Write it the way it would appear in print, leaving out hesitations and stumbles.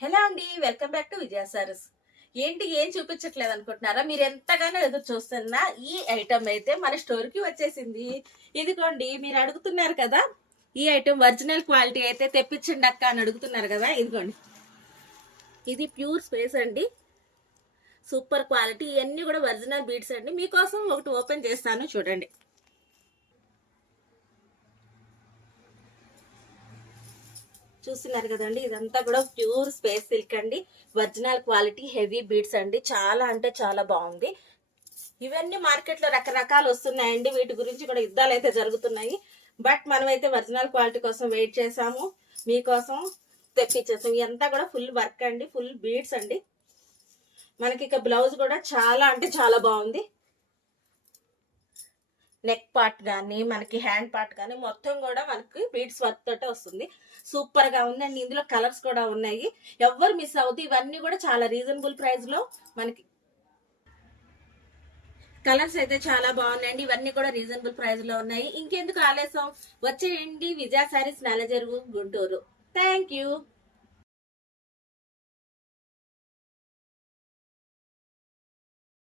Hello అండి, welcome back to విజయ సారీస్. ఏంటి ఏం చూపించట్లేదు అనుకుంటున్నారా? మీరు ఎంతగానో ఎదురు చూస్తున్నా ఈ ఐటమ్ అయితే మన స్టోర్ కి వచ్చేసింది. ఇదిగోండి, మీరు అడుగుతున్నారు కదా ఈ ఐటమ్ ఒరిజినల్ క్వాలిటీ అయితే తెప్పించండి అక్క అని అడుగుతున్నారు కదా. ఇదిగోండి, ఇది ప్యూర్ స్పేస్ అండి, సూపర్ క్వాలిటీ. ఇవన్నీ కూడా ఒరిజినల్ బీడ్స్ అండి. మీకోసం ఒకటి ఓపెన్ చేస్తాను, చూడండి. చూస్తున్నారు కదండి, ఇదంతా కూడా ప్యూర్ స్పేస్ సిల్క్ అండి, ఒరిజినల్ క్వాలిటీ హెవీ బీడ్స్ అండి. చాలా అంటే చాలా బాగుంది. ఇవన్నీ మార్కెట్ లో రకరకాలు వస్తున్నాయండి, వీటి గురించి కూడా యుద్ధాలు అయితే జరుగుతున్నాయి. బట్ మనమైతే ఒరిజినల్ క్వాలిటీ కోసం వెయిట్ చేసాము, మీకోసం తెప్పించేసాం. ఇదంతా కూడా ఫుల్ వర్క్ అండి, ఫుల్ బీడ్స్ అండి. మనకి ఇక బ్లౌజ్ కూడా చాలా అంటే చాలా బాగుంది. నెక్ పార్ట్ కానీ మనకి హ్యాండ్ పార్ట్ కానీ మొత్తం కూడా మనకి బీడ్స్ వర్క్ తోటే వస్తుంది. సూపర్ గా ఉందండి. ఇందులో కలర్స్ కూడా ఉన్నాయి, ఎవ్వరు మిస్ అవ్వద్దు. ఇవన్నీ కూడా చాలా రీజనబుల్ ప్రైస్ లో మనకి కలర్స్ అయితే చాలా బాగున్నాయండి. ఇవన్నీ కూడా రీజనబుల్ ప్రైస్ లో ఉన్నాయి. ఇంకెందుకు ఆలస్యం, వచ్చేయండి Vijaya sarees, Nallajarugu, Guntur. Thank you.